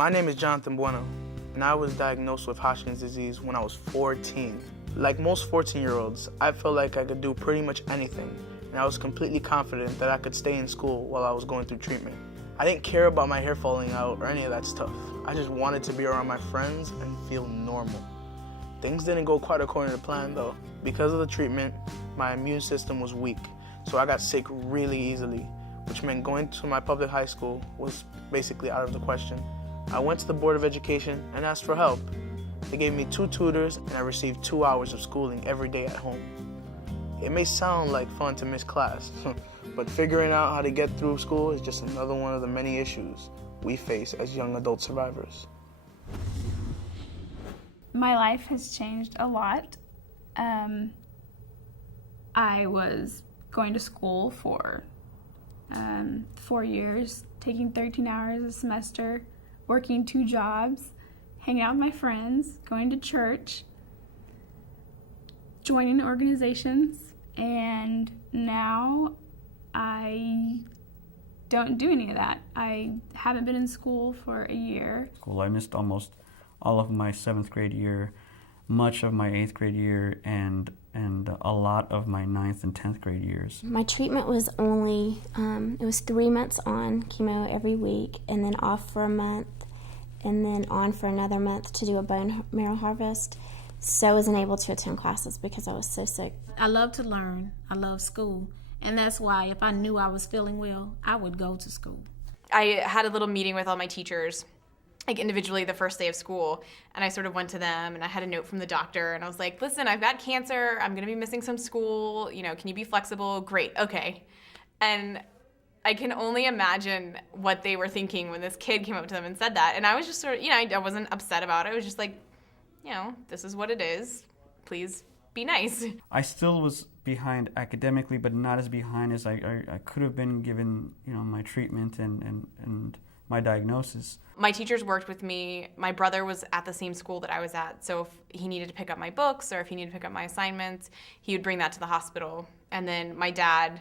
My name is Jonathan Bueno, and I was diagnosed with Hodgkin's disease when I was 14. Like most 14-year-olds, I felt like I could do pretty much anything, and I was completely confident that I could stay in school while I was going through treatment. I didn't care about my hair falling out or any of that stuff. I just wanted to be around my friends and feel normal. Things didn't go quite according to plan though. Because of the treatment, my immune system was weak, so I got sick really easily, which meant going to my public high school was basically out of the question. I went to the Board of Education and asked for help. They gave me 2 tutors and I received 2 hours of schooling every day at home. It may sound like fun to miss class, but figuring out how to get through school is just another one of the many issues we face as young adult survivors. My life has changed a lot. I was going to school for 4 years, taking 13 hours a semester, working 2 jobs, hanging out with my friends, going to church, joining organizations, and now I don't do any of that. I haven't been in school for a year. I missed almost all of my 7th grade year, much of my 8th grade year, and a lot of my 9th and 10th grade years. My treatment was only, it was 3 months on chemo every week, and then off for a month, and then on for another month to do a bone marrow harvest. So I wasn't able to attend classes because I was so sick. I love to learn. I love school. And that's why if I knew I was feeling well, I would go to school. I had a little meeting with all my teachers, like individually the first day of school, and I sort of went to them and I had a note from the doctor and I was like, listen, I've got cancer, I'm gonna be missing some school, you know, can you be flexible? Great, okay. And I can only imagine what they were thinking when this kid came up to them and said that. And I was just sort of, you know, I wasn't upset about it. I was just like, you know, this is what it is. Please be nice. I still was behind academically, but not as behind as I could have been given, you know, my treatment and my diagnosis. My teachers worked with me. My brother was at the same school that I was at, so if he needed to pick up my books or if he needed to pick up my assignments, he would bring that to the hospital. And then my dad,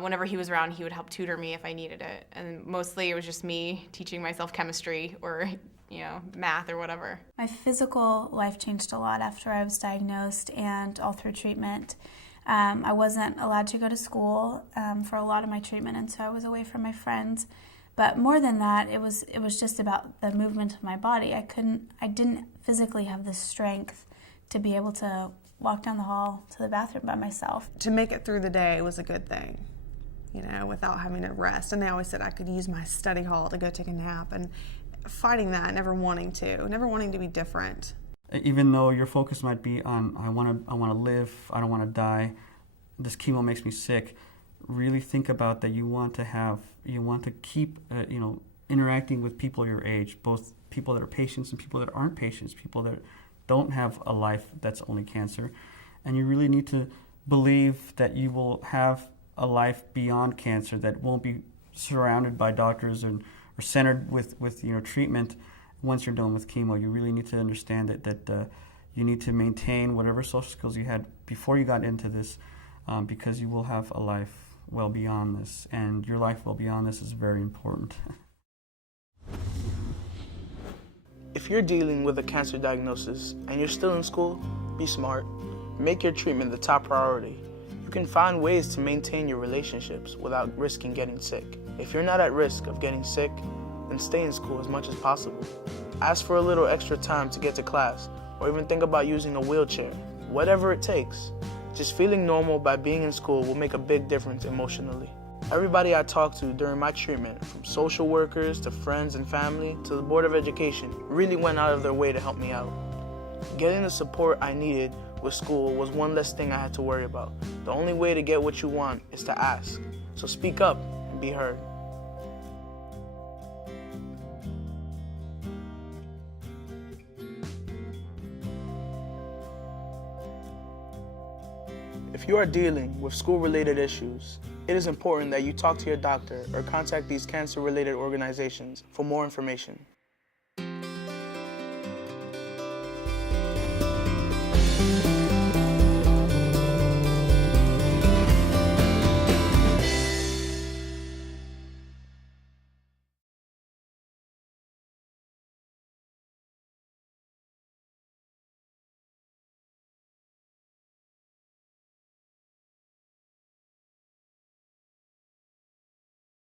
whenever he was around, he would help tutor me if I needed it. And mostly it was just me teaching myself chemistry or, you know, math or whatever. My physical life changed a lot after I was diagnosed and all through treatment. I wasn't allowed to go to school for a lot of my treatment, and so I was away from my friends. But more than that, it was just about the movement of my body. I didn't physically have the strength to be able to walk down the hall to the bathroom by myself. To make it through the day was a good thing, you know, without having to rest. And they always said I could use my study hall to go take a nap, and fighting that, never wanting to be different. Even though your focus might be on I want to live, I don't want to die, this chemo makes me sick, really think about that you want to keep you know, interacting with people your age, both people that are patients and people that aren't patients, people that don't have a life that's only cancer, and you really need to believe that you will have a life beyond cancer that won't be surrounded by doctors or centered with you know, treatment. Once you're done with chemo, you really need to understand that you need to maintain whatever social skills you had before you got into this, because you will have a life well beyond this, and your life well beyond this is very important. If you're dealing with a cancer diagnosis and you're still in school, be smart. Make your treatment the top priority. You can find ways to maintain your relationships without risking getting sick. If you're not at risk of getting sick, then stay in school as much as possible. Ask for a little extra time to get to class, or even think about using a wheelchair. Whatever it takes. Just feeling normal by being in school will make a big difference emotionally. Everybody I talked to during my treatment, from social workers to friends and family to the Board of Education, really went out of their way to help me out. Getting the support I needed with school was one less thing I had to worry about. The only way to get what you want is to ask. So speak up and be heard. If you are dealing with school-related issues, it is important that you talk to your doctor or contact these cancer-related organizations for more information.